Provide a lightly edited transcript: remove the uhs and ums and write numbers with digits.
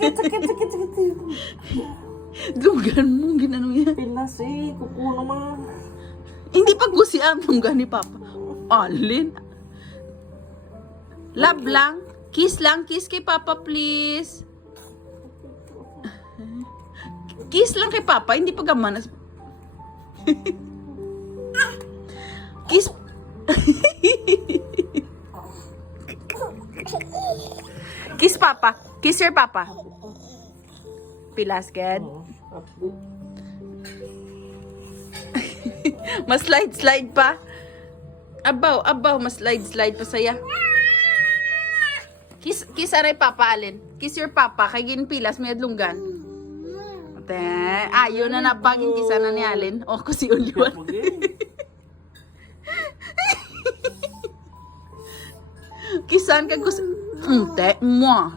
Sakit. Dunggan mo, ginano yan. Pilas eh, kuko naman. Hindi pa gusian dunggan ni Papa. Alin? Love lang. Kiss lang. Kiss kay Papa, please. Kiss lang kay Papa. Hindi pa gamanas. Kiss. Kiss Papa. Kiss your Papa. Pilas, good. Mas slide pa. Abaw, mas slide pa saya. Kiss aray Papa, Alin. Kiss your Papa, kay ginpilas, may adlunggan. Ayaw na nabagin kisa na ni Alin. O, kasi uliwan. Kisan ka gusto. Te, mo.